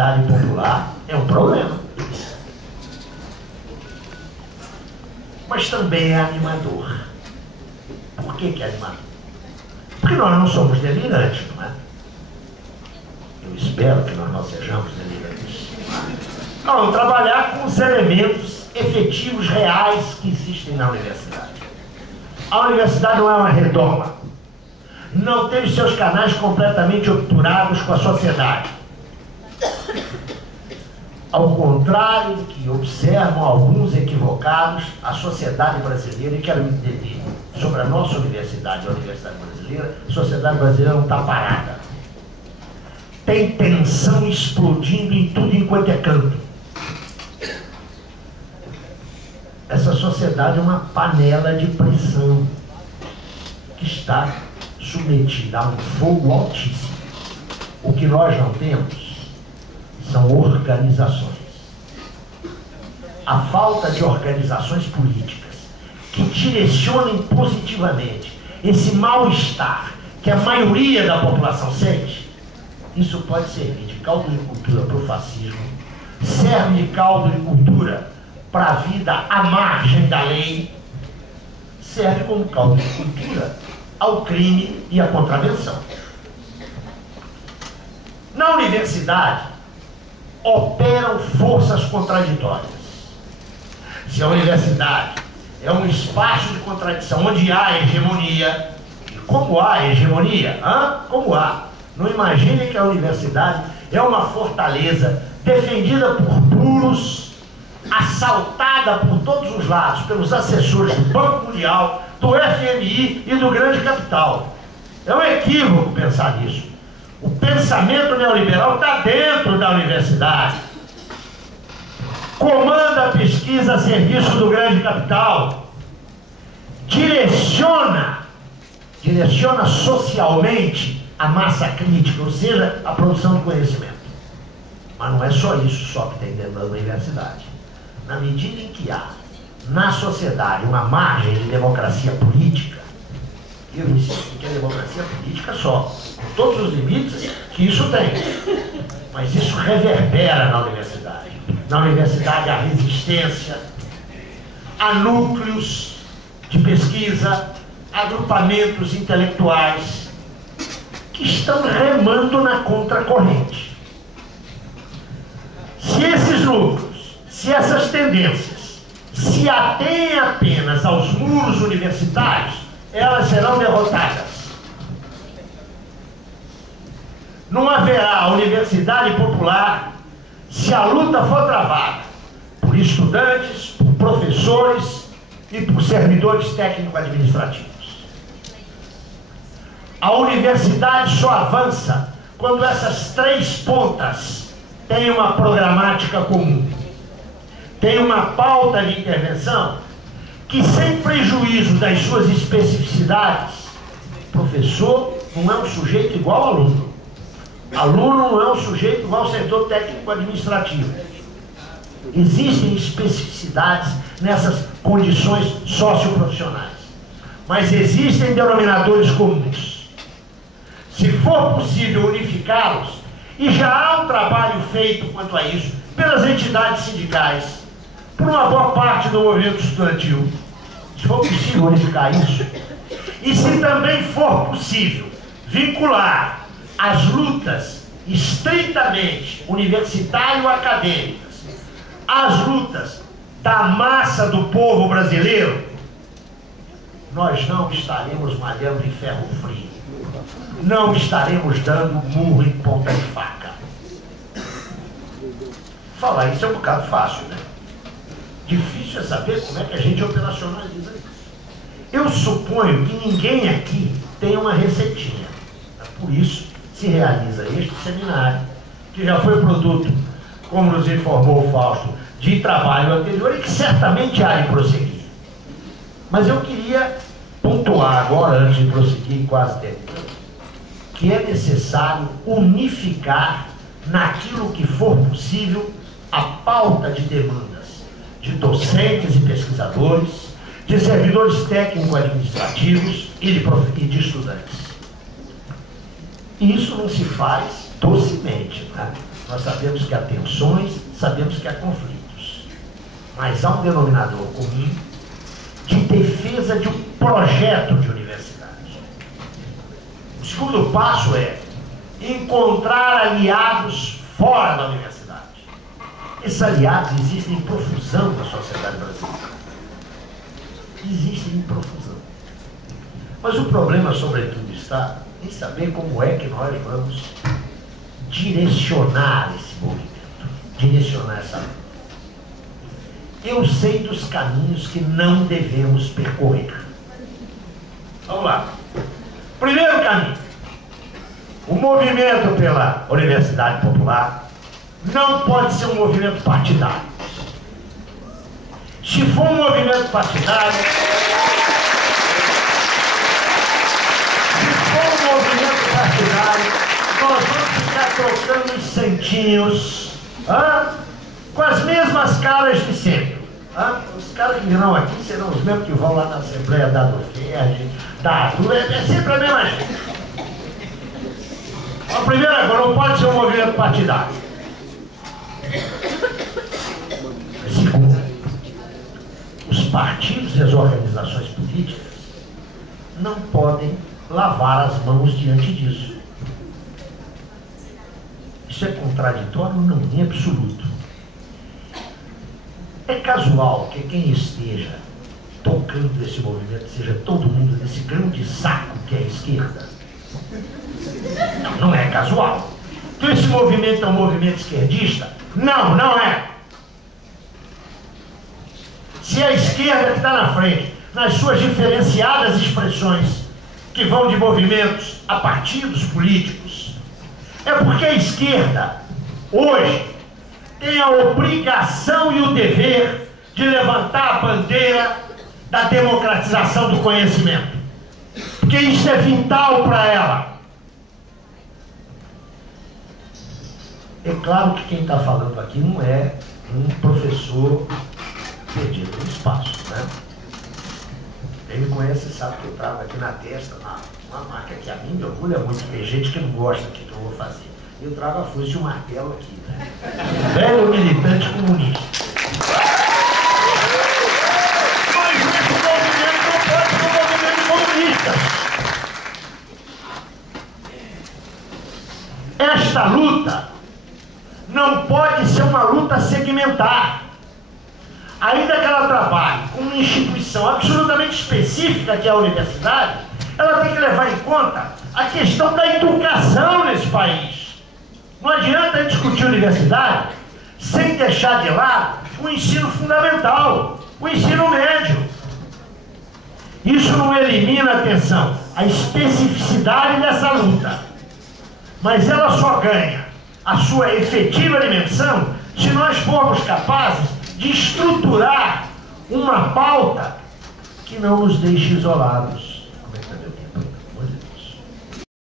universidade popular é um problema. Mas também é animador. Por que é animador? Porque nós não somos delirantes, não é? Eu espero que nós não sejamos delirantes. Nós vamos trabalhar com os elementos efetivos, reais que existem na universidade. A universidade não é uma redoma. Não tem os seus canais completamente obturados com a sociedade. Ao contrário do que observam alguns equivocados, a sociedade brasileira, e quero entender sobre a nossa universidade, a Universidade Brasileira, a sociedade brasileira não está parada. Tem tensão explodindo em tudo enquanto é canto. Essa sociedade é uma panela de pressão que está submetida a um fogo altíssimo. O que nós não temos são organizações. A falta de organizações políticas que direcionem positivamente esse mal-estar que a maioria da população sente, isso pode servir de caldo de cultura para o fascismo, serve de caldo de cultura para a vida à margem da lei, serve como caldo de cultura ao crime e à contravenção. Na universidade, operam forças contraditórias. Se a universidade é um espaço de contradição onde há hegemonia, e como há hegemonia? Como há? Não imagine que a universidade é uma fortaleza defendida por puros, assaltada por todos os lados, pelos assessores do Banco Mundial, do FMI e do grande capital. É um equívoco pensar nisso. O pensamento neoliberal está dentro da universidade. Comanda a pesquisa a serviço do grande capital. Direciona socialmente a massa crítica, ou seja, a produção de conhecimento. Mas não é só isso só que tem dentro da universidade. Na medida em que há na sociedade uma margem de democracia política, eu insisto que a democracia política só, com todos os limites que isso tem. Mas isso reverbera na universidade. Na universidade há resistência, há núcleos de pesquisa, agrupamentos intelectuais que estão remando na contracorrente. Se esses núcleos, se essas tendências se atêm apenas aos muros universitários, elas serão derrotadas. Não haverá universidade popular se a luta for travada por estudantes, por professores e por servidores técnico-administrativos. A universidade só avança quando essas três pontas têm uma programática comum, têm uma pauta de intervenção que, sem prejuízo das suas especificidades, professor não é um sujeito igual ao aluno. Aluno não é um sujeito igual ao setor técnico-administrativo. Existem especificidades nessas condições socioprofissionais, mas existem denominadores comuns. Se for possível unificá-los, e já há um trabalho feito quanto a isso pelas entidades sindicais, por uma boa parte do movimento estudantil, se for possível unificar isso, e se também for possível vincular as lutas estritamente universitário-acadêmicas às lutas da massa do povo brasileiro, nós não estaremos malhando em ferro frio, não estaremos dando murro em ponta de faca. Falar isso é um bocado fácil, né? Difícil é saber como é que a gente operacionaliza isso. Eu suponho que ninguém aqui tem uma receitinha. Por isso se realiza este seminário, que já foi produto, como nos informou o Fausto, de trabalho anterior e que certamente há de prosseguir. Mas eu queria pontuar agora, antes de prosseguir, quase terminando, que é necessário unificar, naquilo que for possível, a pauta de demandas de docentes e pesquisadores, de servidores técnico-administrativos e de estudantes. Isso não se faz docemente, né? Nós sabemos que há tensões, sabemos que há conflitos. Mas há um denominador comum de defesa de um projeto de universidade. O segundo passo é encontrar aliados fora da universidade. Esses aliados existem em profusão na sociedade brasileira. Existem em profusão. Mas o problema, sobretudo, está em saber como é que nós vamos direcionar esse movimento, direcionar essa luta. Eu sei dos caminhos que não devemos percorrer. Vamos lá. Primeiro caminho. O movimento pela Universidade Popular não pode ser um movimento partidário. Se for um movimento partidário, nós vamos ficar trocando os centinhos com as mesmas caras de sempre. Os caras que virão aqui serão os mesmos que vão lá na Assembleia da Doferge, da Atura, é sempre a mesma gente. A primeira coisa, não pode ser um movimento partidário. Segundo, os partidos e as organizações políticas não podem lavar as mãos diante disso. Isso é contraditório? Não, em absoluto. É casual que quem esteja tocando esse movimento seja todo mundo desse grande saco que é a esquerda? Não, não é casual. Então esse movimento é um movimento esquerdista? Não, não é. Se a esquerda que está na frente, nas suas diferenciadas expressões, que vão de movimentos a partidos políticos, é porque a esquerda, hoje, tem a obrigação e o dever de levantar a bandeira da democratização do conhecimento. Porque isso é vital para ela. É claro que quem está falando aqui não é um professor perdido no espaço, né? Quem me conhece sabe que eu trago aqui na testa uma marca que a mim me orgulha muito. Tem gente que não gosta do que eu vou fazer. Eu trago a foice e o martelo aqui, né? Velho militante comunista. Mas esse movimento não pode ser um movimento comunista. Esta luta não pode ser uma luta segmentar. Ainda que ela trabalhe com uma instituição absolutamente específica, que é a universidade, ela tem que levar em conta a questão da educação nesse país. Não adianta discutir universidade sem deixar de lado o ensino fundamental, o ensino médio. Isso não elimina, atenção, a especificidade dessa luta, mas ela só ganha a sua efetiva dimensão se nós formos capazes de estruturar uma pauta que não nos deixe isolados.